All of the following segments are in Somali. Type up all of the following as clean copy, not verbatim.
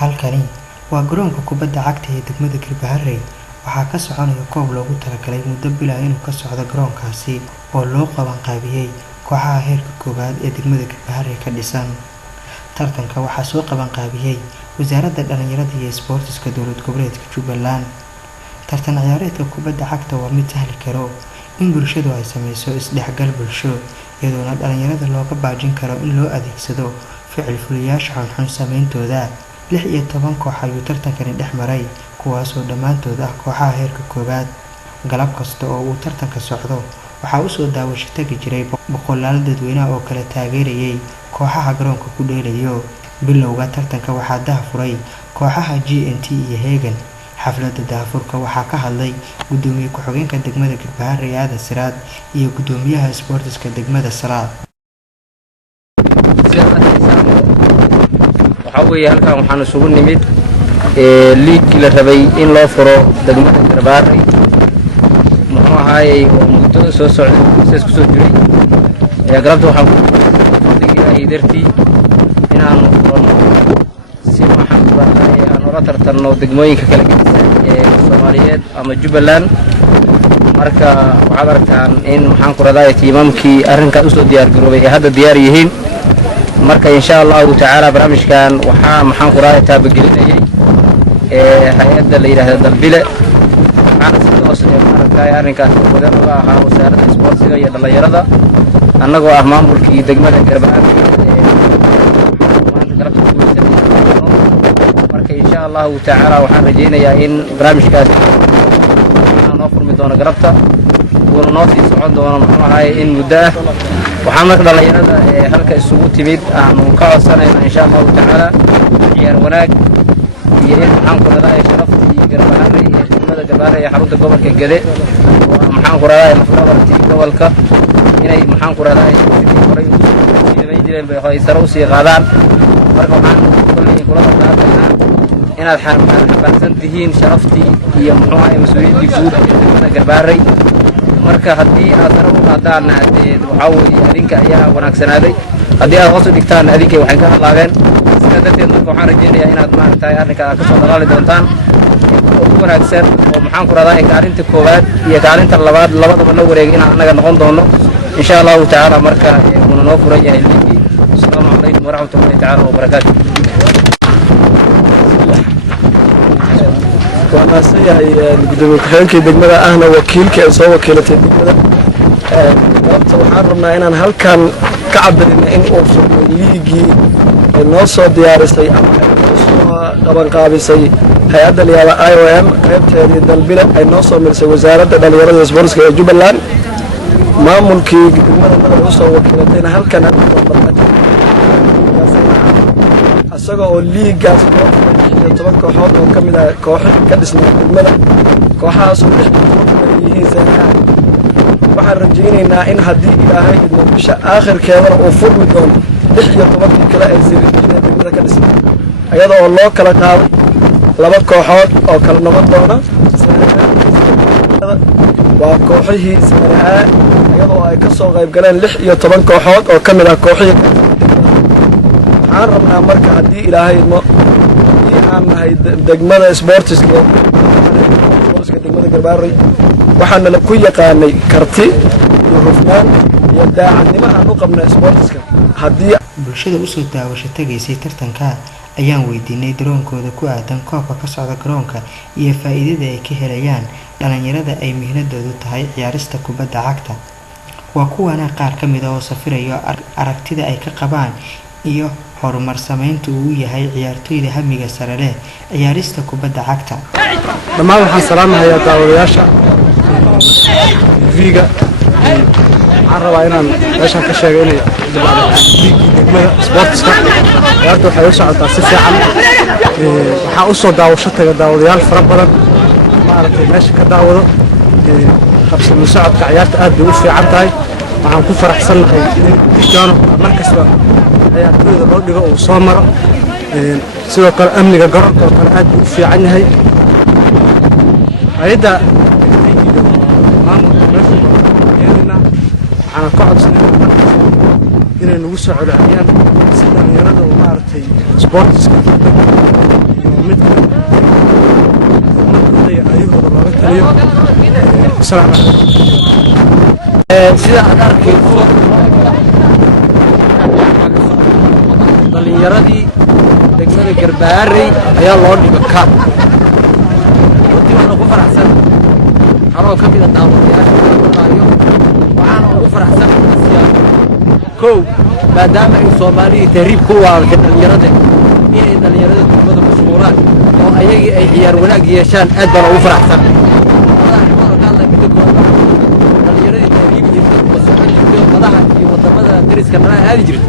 Halkani waa garoonka kubadda cagta ee degmada Galbaharey waxaa ka soconaya koob loogu talagalay muddo bil ah inuu ka socdo garoonkaasi oo loo qaban qaabiyay kooxaha heerka koowaad ee degmada Galbaharey ka dhisan. Tartanka waxaa soo qaban qaabiyay Wasaaradda Dhalinyarada iyo Isboortiska Dowlad Goboleedka Jubbaland. Tartan ciyaareedka kubadda cagta waa mid sahli karo in bulshadu ay sameyso isdhexgal bulsho iyadoona dhalinyarada looga baajin karo in loo adeegsado ficil fuliyaasha xunxun sameyntooda. 16 koox ayuu tartankani dhex maray kuwaasoo dhammaantood ah kooxaha heerka koowaad. Galab kasta oo uu tartanka socdo waxaa u soo daawasho tagi jiray boqolaal dadweyne oo kala taageerayay kooxaha garoonka ku dheelayo. Bilowga tartanka waxaa daahfuray kooxaha GNT iyo Hegan. Xafladda daahfurka waxaa ka hadlay gudoomiye ku-xigeenka degmada Galbaharey Aadan Siraad iyo gudoomiyaha isboortiska degmada Salaad. halkan waxaan isugu nimid liigkii la rabay in loo furo degmada Galbaharey muxuu ahaayay oo muddo soo socday ku soo jiray galabta waxaan ku fadhiyaa dartii inaan furno si waxaan u baahnay aan ula tartanno degmooyinka kala gedisan ee Soomaaliyeed ama Jubbaland. marka waxaad aragtaan in waxaan ku raadayay tiimamkii arrinkaas u soo diyaar garoobay ee hadda diyaar yihiin. marka insha Allah ta'ala barnaamijkan waxaa maxaan ku raadayay taabagelinayay hay'adda la yiraahdo Dalbile waxaan sidoo kale maaragtay arrinkaas wadaan uga ahaa wasaaradda isboortiga iyo dhalinyarada annagoo ah maamulkii degmada Galbaharey maanta galabta ku weydiinayay. marka insha Allah ta'ala waxaan rajaynayaa in barnaamijkaas noo furmi doono galabta uu noo sii socon doono muxuu ahaayay in muddo ah. waxaan marka dhalinyarada halka isugu timid aanu ka codsanaynaa insha Allah ta'ala ciyaar wanaag iyo in waxaan ku raadayay sharaftii Galbaharey ee degmada Galbaharey ee xarunta gobolka Gede oo maxaan ku raadayay lafdhabartii gobolka inay maxaan ku raadayay horay u sii jireen bay hoysaro u sii qaadaan. marka waxaan kulliin kula qaadanaa inaad xambaarsan tihiin sharaftii iyo muxuu ahaayay mas'uuliyadii guud ee degmada Galbaharey. marka haddii aad sare u qaadaan waxaa weeye adinka ayaa wanaagsanaaday haddii aad hoos u dhigtaan adinka waxay ka hadlaabeen sidaa darteed marka waxaan rajaynayaa inaad maaragtay arrinka ka soo dhalaali doontaan ugu wanaagsan oo maxaan ku raadayay kaalinta koowaad iyo kaalinta labaad labadaba noo wareegay inaan annaga noqon doono insha Allah ta'ala. marka uuna noo furan yahay liigii. assalaamu calaykum waraxmatullaahi ta'ala wabarakaatuh. وأنا سيء قدوم كحيانك دقمة أهنا وكيلك أسوى وكيلة دقمة وحرمنا إن هل كان كعبر إن أوصل ليجي النص ديارسي أما النص طبعا قابسي هيدا اللي على IOM قيبت هذه الدلبلة النص من وزارة الدليل الإسبورس كجبلان ما ملكي دقمة النص وكيلتين هل كان asagoo liigaas iyo 10 kooxood oo kamid ah kooxo ka dhisnay degmada kooxahaas oo yihiin sanad waxaan rajaynaynaa in haddii Ilaahay idmo bisha aakhirkeeda uu furmi doono 16 kale ay sirriinta degmada ka dhisnay ayadoo loo kala qaaday laba kooxood oo kala noqon doona waa kooxihii sanad ayadoo ay ka soo qayb galeen 16 kooxood oo kamid ah kooxihii aan rabnaa marka haddii Ilaahay idmo aan nahay degmada isboortiska degmada Galbaharey waxaan la ku yaqaanay karti iyo hufnaan iyo daacadnimo aan u qabnay isboortiska. haddii bulshada u soo daawasho tagaysay tartanka ayaan weydiinay daroonkooda ku aadan koobka ka socda garoonka iyo faa'iidada ay ka helayaan dhalinyarada ay mihnadoodu tahay ciyaarista kubadda cagta. waa kuwana qaar ka mid ah oo safirayo aragtida ay ka qabaan iyo horumar sameyntu uu yahay ciyaartoyda hamiga sare leh ciyaarista kubadda cagta. dhammaan waxaan salaamayaa daawadayaasha TV-ga waxaan rabaa inaan meeshan ka sheego inay degmada sportska ciyaartu waxay u socotaa si fiican. waxaan u soo daawasho taga daawadayaal fara badan maaragtay meesha ka daawado qabsano socodka ciyaarta aad bay u fiican tahay. waxaan ku faraxsanahay in Cristiano markasta ciyaartooyda loo dhigo uu soo maro sidoo kale amniga garoonka oo kale aad u fiican yahay. ayda maamulka meesha waxaan ka codsanaynaa inay nagu soo celceliyaan si dhalinyarada oo maaragtay sportska والسلام عليكم. sida aad arkayso dhalinyaradii degmada Garbaharey ayaa loo dhigay ka runtii waan ugu faraxsan anoo ka mid ah daawadayaasha waxaan ugu faraxsan kow maadaama ay Soomaaliya tahriib ku waartay dhalinyarada inay dhalinyarada degmada mashquulaan oo ayagii ay ciyaar wanaag yeeshaan aad baan ugu faraxsan madaxa iyo wadamada dariska nala aadi jirto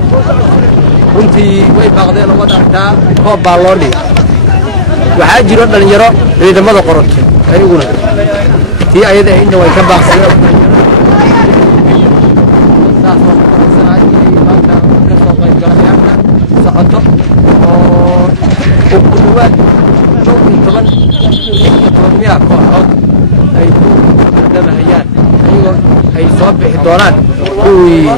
runtii way baaqdeen oo wada arkaa koob baa loo dhigay waxaa jiro dhalinyaro ciidamada qoranto ayaguna tii ayada inna way ka baaqsadeen saas oo maanta ka soo qayb galayaasha socoto oo ugu dhawaad 12 kooxood ay ku damahayaan ayagoo ay soo bixi doonaan kuwii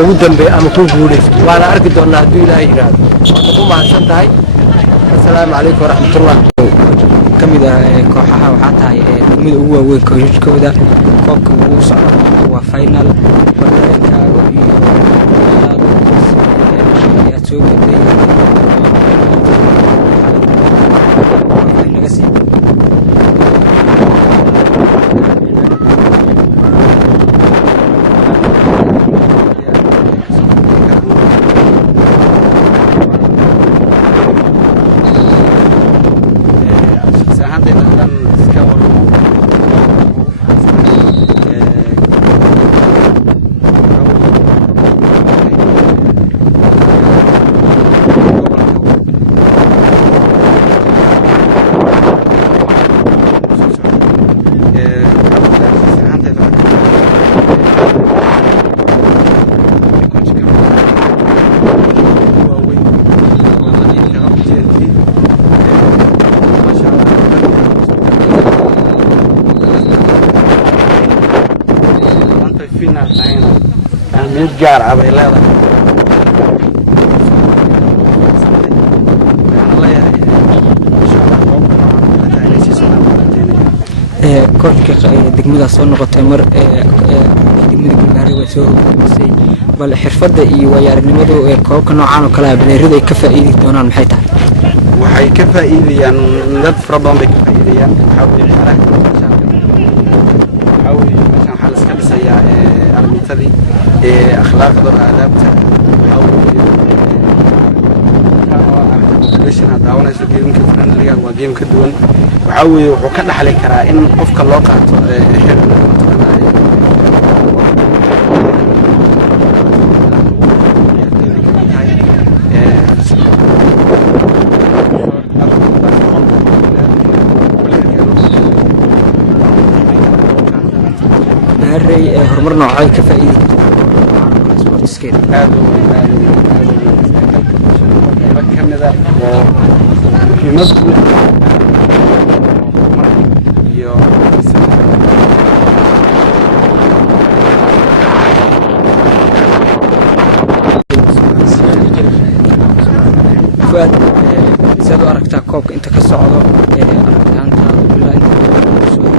ugu dambeeyay ama ku guuleystay waana arki doonaa hadduu ilaahay yiraahdo waad ku mahadsan tahay assalaamu calaykum waraxmatullah ka mid ah kooxaha waxaa tahay degmada ugu waaweyn koojkooda koobka ugu socda waa final barnaamijkaaga iyo aad soo gaday naga sii mid gaar ah bay leedahay koobka degmada soo noqotay mar degmada Garbaharey way soo hogaamisay bal xirfadda iyo waayo-aragnimadu koobka noocan oo kale ah baleerida ay ka faa'iidi doonaan maxay tahay waxay ka faa'iidayaan dad fara badan bay ka faa'iidayaan waxaa la iska dhisayaa armitadii akhlaaqda aadaabta daawanayso geemka friendliga waa geem ka duwan waxaa weeye wuxuu ka dhaxli karaa in qofka loo qaato xeer horumar noocay ka faa'iidi sportskeeda aad u kamida oo muhiimad u leh iyo fuad sidaad u aragtaa koobka inta ka socdo aragtaantaada bilaa inta soo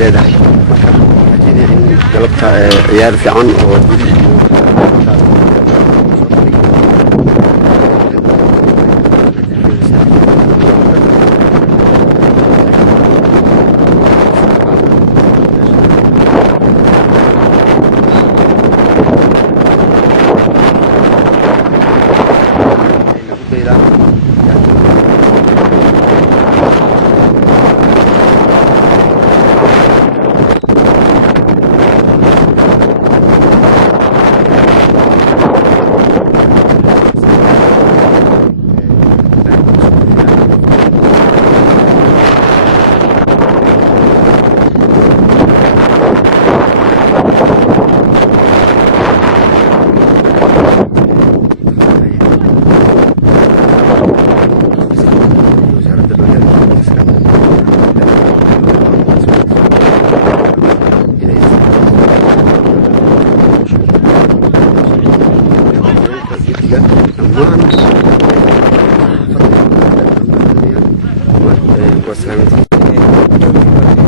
leedahay rajada in galabta ciyaar fiican oo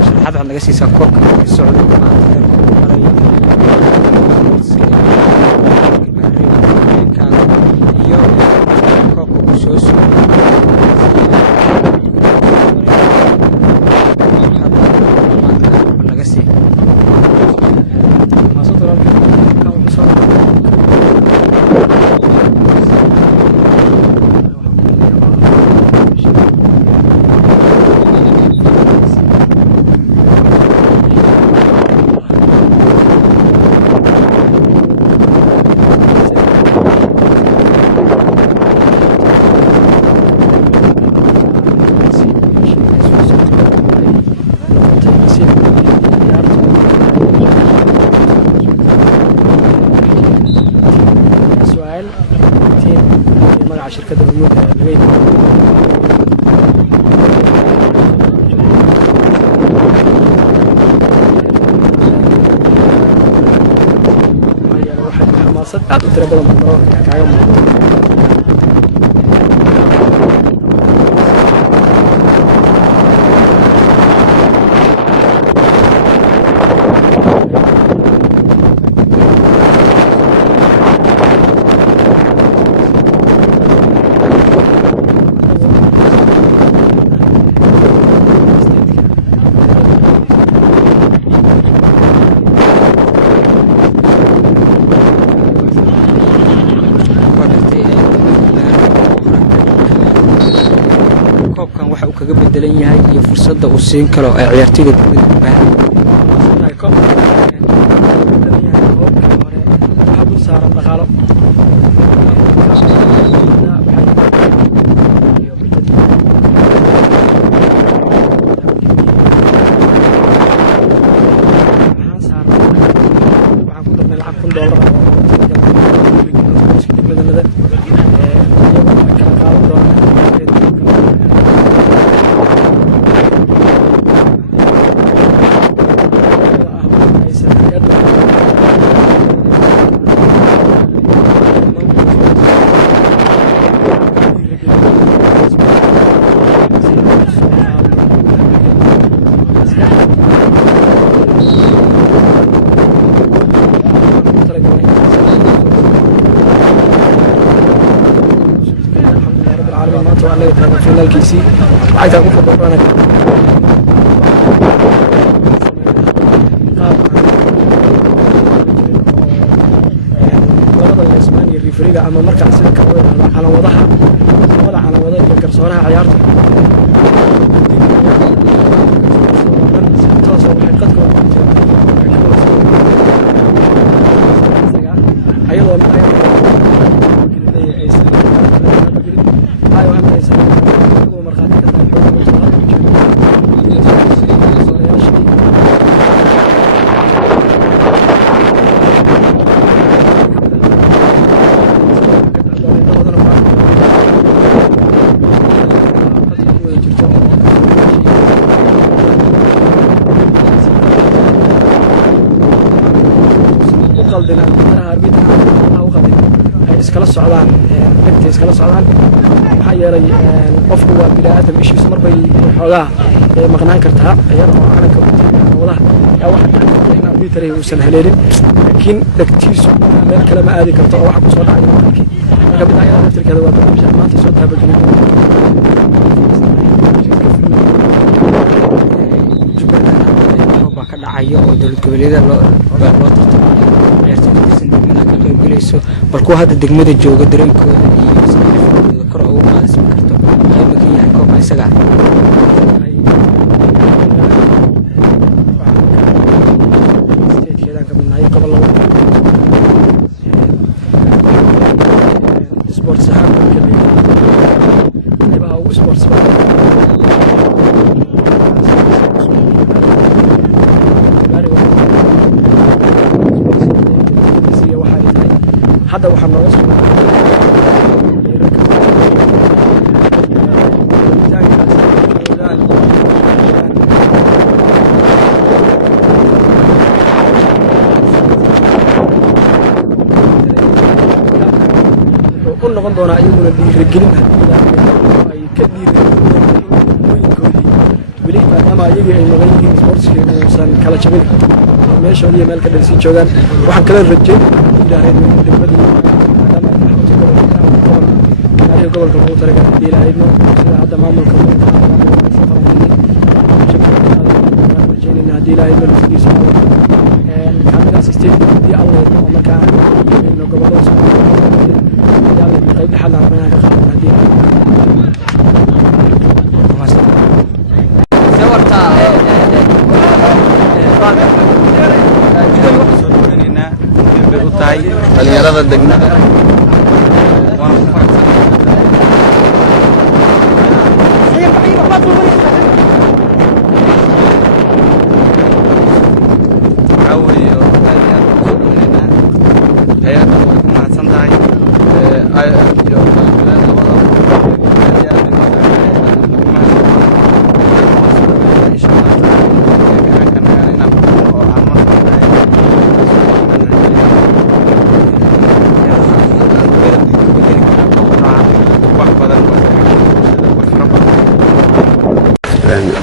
شرحات naga siisaa koobka socday maanta maray iyo koobka uu soo socday naga sii شركة الموت واحد حماسات ترى بدل ما kaga bedelan yahay iyo fursada uu siin karo ee ciyaartoyda finalkiisii waxay tahay ku fadhana labada Ismaaniya refereega ama markaas ka wadaha iyo garsooraha ciyaarta taasoo waxay qadka ayadoo iskala socdaan inta iskala socdaan waxa yeelay qofku waa bidaadan bishiis marbay xoogaa maqnaan kartaa iyadoo aanan ka wadaha waxa dhacay arbitray uusan haleelin laakiin dhagtiisu meel kale ma aadi karto oo waxa ku soo dhacay markii marka bidaya arbitray waa barnaamij maanta soo taabagelin ka dhacayo oo dowlad goboleedyada loo tartamayo ciyaartoyda degmada ka qayb galayso bal kuwa hadda degmada jooga dareenkooda iyo isdhexgalkooda kor ugu qaadismi karto qayb ka yahay koobka isaga sports hadda waxaa nooga soo u noqon doonaa iyaguna dhiirigelin ay ka dhiirigelinooyinkoodii weli maadaama iyagii ay noqon yihiin sportskii uusan kala jabin meeshoodii iyo meel ka dhan sii joogaan waxaan kala rajeyn ilaahay degmadii gobolka lagu talagalay hadii ilaahayno sida hadda maamulka hadii ilaahayno naftiisa kaamidaas state hadii alla oo markaa inuu gobolada soo qayb dhexal ah ka qaadan hadii dhalinyarada degmada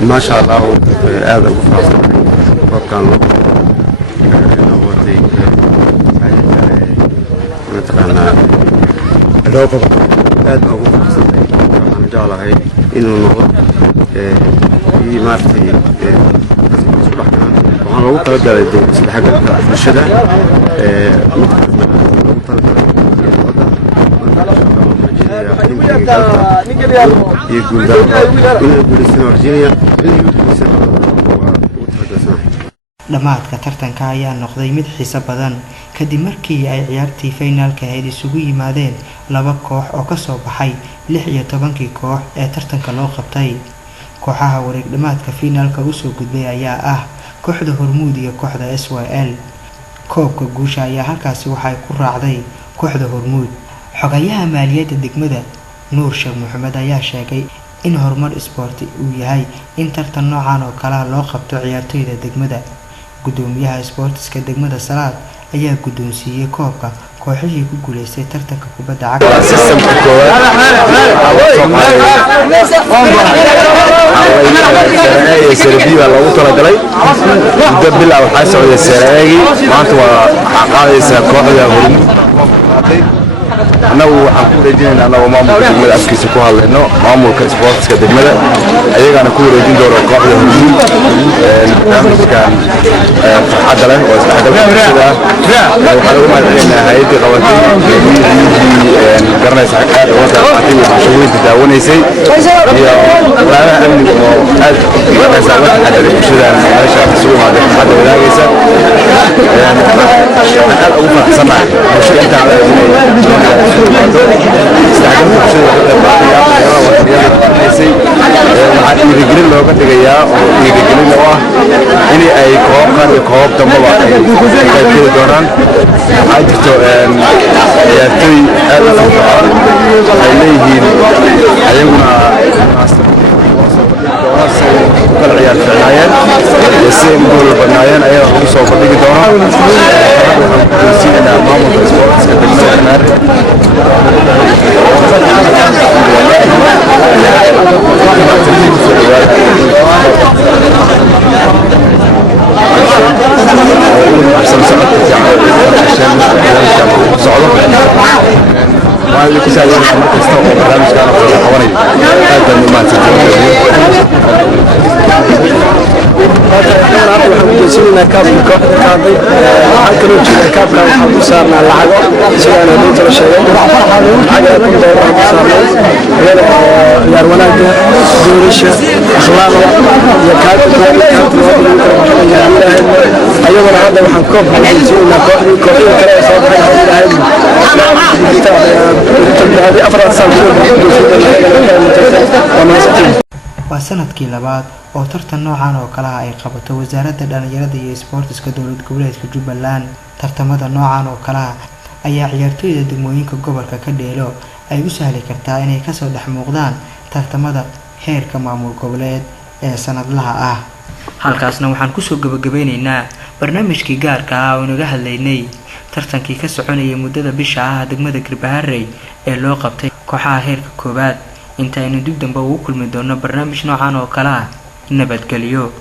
ما شاء الله هذا أبو فاصل وكان نورتي مثلا لوكو هذا أبو فاصل أنا جاله هاي إنه نور في مارتي وأنا لو طلبت على الدين بس حاجة الشدة يقول dhamaadka tartanka ayaa noqday mid xiiso badan kadib markii ay ciyaartii finaalka ahayd isugu yimaadeen laba koox oo ka soo baxay 16 koox ee tartanka loo qabtay kooxaha wareeg dhamaadka finaalka u soo gudbay ayaa ah kooxda Hormuud iyo kooxda SYL koobka guusha ayaa halkaasi waxay ku raacday kooxda Hormuud xogayaha maaliyadda degmada Nuur Sheekh Maxamed ayaa sheegay in horumar isboorti uu yahay in tartan noocan oo kala loo qabto ciyaartoyda degmada gudoomiyaha isboortiska degmada Salaad ayaa gudoonsiiyay koobka kooxihii ku guuleystay tartanka kubadda cagta systemka koowaad Serbia lagu talagalay muddo bil ah waxaa socday Serbia maanta waa qaadaysa kooxda Hormuud annagu waxaan ku wareejinaynaa annagu maamulka degmada afkiisa ku hadlayno maamulka isboortiska degmada ayagana ku wareejin doono kooxda Hormuud barnaamijkan farxadda leh oo isdhexgalka bulshada waxaa lagu mahadcelinayaa hay'addii qabatay garanaysa aad uga qaatay bulshooyinka daawanaysay iyo laamaha amniga oo aad uga taxadiray bulshadan meesha isugu imaaday farxadda wadaagaysa waxaan aad ugu faraxsanahay bulshada intaa waxaa dhiirigelin looga dhigayaa oo dhiirigelin oo ah in ay koobkan iyo koob dambaba ay qaybgeli doonaan waxaa jirto ciyaartooy aad u firfircoon waxay leeyihiin ayaguna kala ciyaar ficnaayeen si ay gool badnaayeen ayaga ugu soo bandhigi doonaan waxaan maamulka isboortiska degmada Kanaari guddoonsiinayna kaabka kooxda ka hadlay waxaan kaloo jeedaa kaabka waxaan ku saarnaa lacago sidaana loo tala sheegay lacag $1,000 aan ku saarnay iyada oo ciyaar wanaagga goolasha akhlaaqda iyo kaabka ayaguna hadda waxaan koob guddoonsiinaynaa kooxdii kale ee soo baxay waa sanadkii labaad oo tartan noocan oo kale ah ay qabato wasaaradda dhalinyarada iyo isboortiska dowlad goboleedka Jubbaland. tartamada noocan oo kale ah ayaa ciyaartoyda degmooyinka gobolka ka dheelo ay u sahli kartaa inay ka soo dhex muuqdaan tartamada heerka maamul goboleed ee sanadlaha ah. halkaasna waxaan ku soo gabagabeynaynaa barnaamijkii gaarka ah oo naga hadlaynay tartankii ka soconayay muddada bisha ah degmada Garbaharey ee loo qabtay kooxaha heerka koobaad. inta aynu dib dambe ugu kulmi doono barnaamij noocan oo kale ah, nabadgelyo.